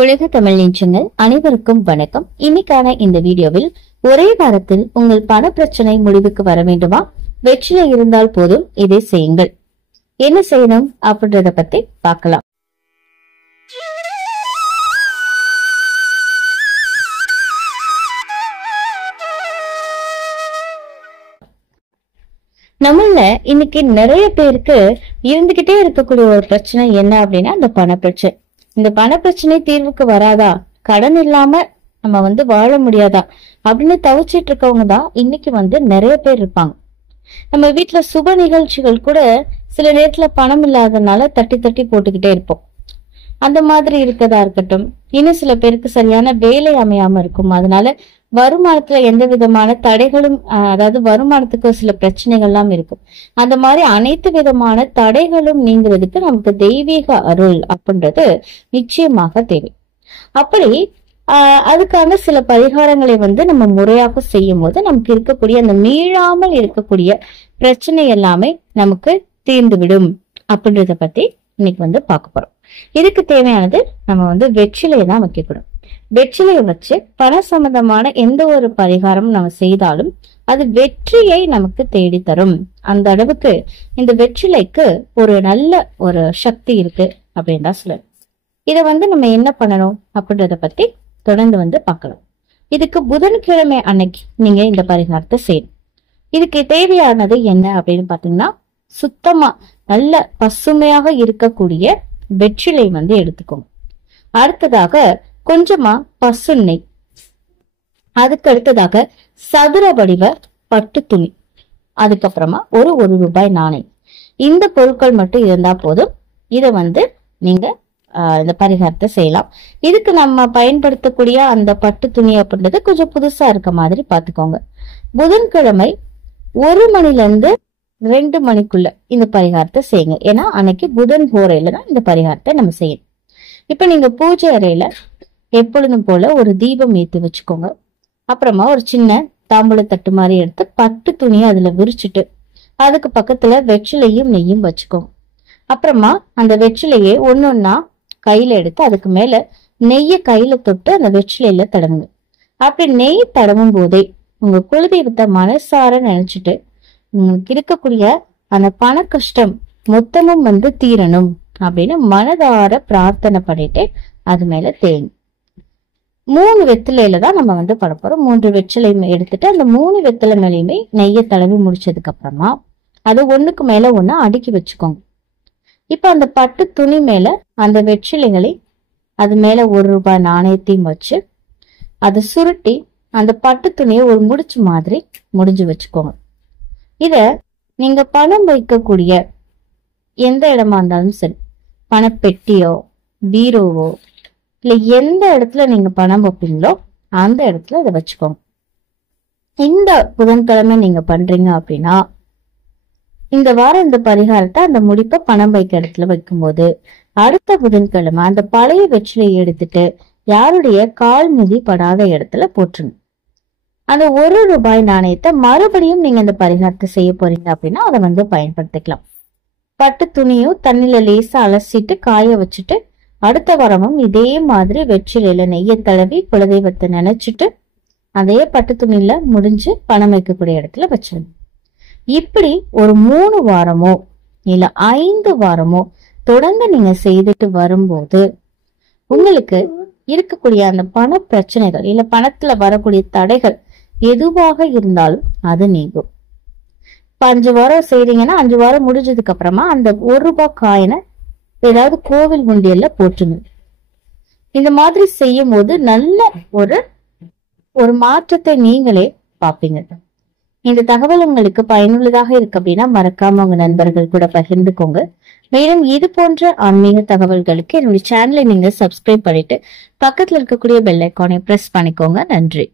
உலக தமிழ் நெஞ்சங்கள் அனைவருக்கும் வணக்கம். இன்னைக்கான இந்த வீடியோவில் ஒரே வாரத்தில் உங்கள் பண பிரச்சனை முடிவுக்கு வர வேண்டுமா? வெற்றிலை இருந்தால் போதும், இதை செய்யுங்கள். என்ன செய்யணும் அப்படின்றத பத்தி பார்க்கலாம். நம்மள இன்னைக்கு நிறைய பேருக்கு இருந்துகிட்டே இருக்கக்கூடிய ஒரு பிரச்சனை என்ன அப்படின்னா இந்த பண பிரச்சனை. இந்த பண பிரச்சனை தீர்வுக்கு வராதா, கடன் இல்லாம நம்ம வாழ முடியாதா அப்படின்னு தவிச்சிட்டு இருக்கவங்க தான் இன்னைக்கு நிறைய பேர் இருப்பாங்க. நம்ம வீட்டுல சுப நிகழ்ச்சிகள் கூட சில நேரத்துல பணம் இல்லாதனால தட்டி தட்டி போட்டுக்கிட்டே இருப்போம். அந்த மாதிரி இருக்கதா இருக்கட்டும், இன்னும் சில பேருக்கு சரியான வேலை அமையாம இருக்கும், அதனால வருமானத்துல எந்த விதமான தடைகளும், அதாவது வருமானத்துக்கு சில பிரச்சனைகள்லாம் இருக்கும். அந்த மாதிரி அனைத்து விதமான தடைகளும் நீங்கிறதுக்கு நமக்கு தெய்வீக அருள் அப்படின்றது நிச்சயமாக தேவை. அப்படி அதுக்கான சில பரிகாரங்களை நம்ம முறையாக செய்யும் போது நமக்கு இருக்கக்கூடிய அந்த மீளாமல் இருக்கக்கூடிய பிரச்சனை எல்லாமே நமக்கு தீர்ந்துவிடும் அப்படின்றத பத்தி இன்னைக்கு பார்க்க போறோம். இதுக்கு தேவையானது நம்ம வெற்றிலையை தான் வைக்கக்கூடும். வெற்றிலையை வச்சு பண சம்பந்தமான எந்த ஒரு பரிகாரமும் நம்ம செய்தாலும் அது வெற்றியை நமக்கு தேடித்தரும். அந்த அளவுக்கு இந்த வெற்றிலைக்கு ஒரு நல்ல ஒரு சக்தி இருக்கு அப்படின்னு தான் சொல்லணும். இதை நம்ம என்ன பண்ணணும் அப்படின்றத பத்தி தொடர்ந்து பார்க்கலாம். இதுக்கு புதன்கிழமை அன்னைக்கு நீங்க இந்த பரிகாரத்தை செய்யணும். இதுக்கு தேவையானது என்ன அப்படின்னு பாத்தீங்கன்னா, சுத்தமா நல்ல பசுமையாக இருக்கக்கூடிய வெற்றிலை எடுத்துக்கோங்க. அடுத்ததாக கொஞ்சமா பசுநெய், அதுக்கு அடுத்ததாக சதுர வடிவ பட்டு துணி, அதுக்கப்புறமா ஒரு ரூபாய் நாணயம். இந்த பொருட்கள் மட்டும் இருந்தா போதும். இதை நீங்க இந்த பரிகாரத்தை செய்யலாம். இதுக்கு நம்ம பயன்படுத்தக்கூடிய அந்த பட்டு துணி அப்படின்றது கொஞ்சம் புதுசா இருக்க மாதிரி பாத்துக்கோங்க. புதன்கிழமை 1 மணில இருந்து 2 மணிக்குள்ள இந்த பரிகாரத்தை செய்யுங்க. ஏன்னா அன்னைக்கு புதன் ஹோரையில தான் இந்த பரிகாரத்தை நம்ம செய்யணும். இப்ப நீங்க பூஜை அறையில எப்பொழுதும் போல ஒரு தீபம் ஏற்றி வச்சுக்கோங்க. அப்புறமா ஒரு சின்ன தாம்பூல தட்டு மாதிரி எடுத்து பட்டு துணியை அதுல விரிச்சுட்டு அதுக்கு பக்கத்துல வெற்றிலையும் நெய்யும் வச்சுக்கோங்க. அப்புறமா அந்த வெற்றிலையே ஒன்னொன்னா கையில எடுத்து அதுக்கு மேல நெய்ய கையில தொட்டு அந்த வெற்றிலையில தடவுங்க. அப்படி நெய் தடவும் போதே உங்க குலதெய்வத்தை மனசார நினைச்சிட்டு உங்களுக்கு இருக்கக்கூடிய அந்த பண கஷ்டம் மொத்தமும் தீரணும் அப்படின்னு மனதார பிரார்த்தனை பண்ணிட்டு அது மேல தேங்க. 3 வெத்திலையில தான் நம்ம பண்ண போறோம். 3 வெற்றிலை எடுத்துட்டு அந்த 3 வெத்திலை மேலையுமே நெய்ய தடவி முடிச்சதுக்கு அப்புறமா அது ஒண்ணுக்கு மேல ஒண்ணு அடுக்கி வச்சுக்கோங்க. இப்ப அந்த பட்டு துணி மேல அந்த வெற்றிலைகளை அது மேல 1 ரூபாய் நாணயத்தையும் வச்சு அதை சுருட்டி அந்த பட்டு துணியை ஒரு முடிச்சு மாதிரி முடிஞ்சு வச்சுக்கோங்க. இத நீங்க பணம் வைக்கக்கூடிய எந்த இடமா இருந்தாலும் சரி, பணப்பெட்டியோ பீரோவோ இல்ல எந்த இடத்துல நீங்க பணம் வைப்பீங்களோ அந்த இடத்துல இதை வச்சுக்கோங்க. இந்த புதன்கிழமை நீங்க பண்றீங்க அப்படின்னா இந்த வாரம் இந்த பரிகாரத்தை அந்த முடிப்பை பணம் வைக்க இடத்துல வைக்கும்போது அடுத்த புதன்கிழமை அந்த பழைய வெற்றிலையை எடுத்துட்டு யாருடைய கால் மிதி படாத இடத்துல போட்டுருங்க. அந்த 1 ரூபாய் நாணயத்தை மறுபடியும் நீங்க இந்த பரிகாரத்தை செய்ய போறீங்க அப்படின்னா அதை பயன்படுத்திக்கலாம். பட்டு துணியும் தண்ணில லேசா அலசிட்டு காய வச்சுட்டு அடுத்த வாரமும் இதே மாதிரி வெற்றிலையில நெய்ய தடவி குலதெய்வத்தை நினைச்சிட்டு அதே பட்டு துணியில முடிஞ்சு பணம் வைக்கக்கூடிய இடத்துல வச்சிருங்க. இப்படி ஒரு 3 வாரமோ இல்ல 5 வாரமோ தொடர்ந்து நீங்க செய்துட்டு வரும்போது உங்களுக்கு இருக்கக்கூடிய அந்த பண பிரச்சனைகள் இல்ல பணத்துல வரக்கூடிய தடைகள் எதுவாக இருந்தாலும் அது நீங்கும். இப்ப 5 வாரம் செய்றீங்கன்னா 5 வாரம் முடிஞ்சதுக்கு அப்புறமா அந்த 1 ரூபாய் காயினை ஏதாவது கோவில் உண்டியல்ல போட்டுங்க. இந்த மாதிரி செய்யும் போது நல்ல ஒரு மாற்றத்தை நீங்களே பார்ப்பீங்க. இந்த தகவல் உங்களுக்கு பயனுள்ளதாக இருக்கு அப்படின்னா மறக்காம உங்க நண்பர்கள் கூட பகிர்ந்துக்கோங்க. மேலும் இது போன்ற ஆன்மீக தகவல்களுக்கு என்னுடைய சேனலை நீங்க சப்ஸ்கிரைப் பண்ணிட்டு பக்கத்துல இருக்கக்கூடிய பெல் ஐக்கானை பிரஸ் பண்ணிக்கோங்க. நன்றி.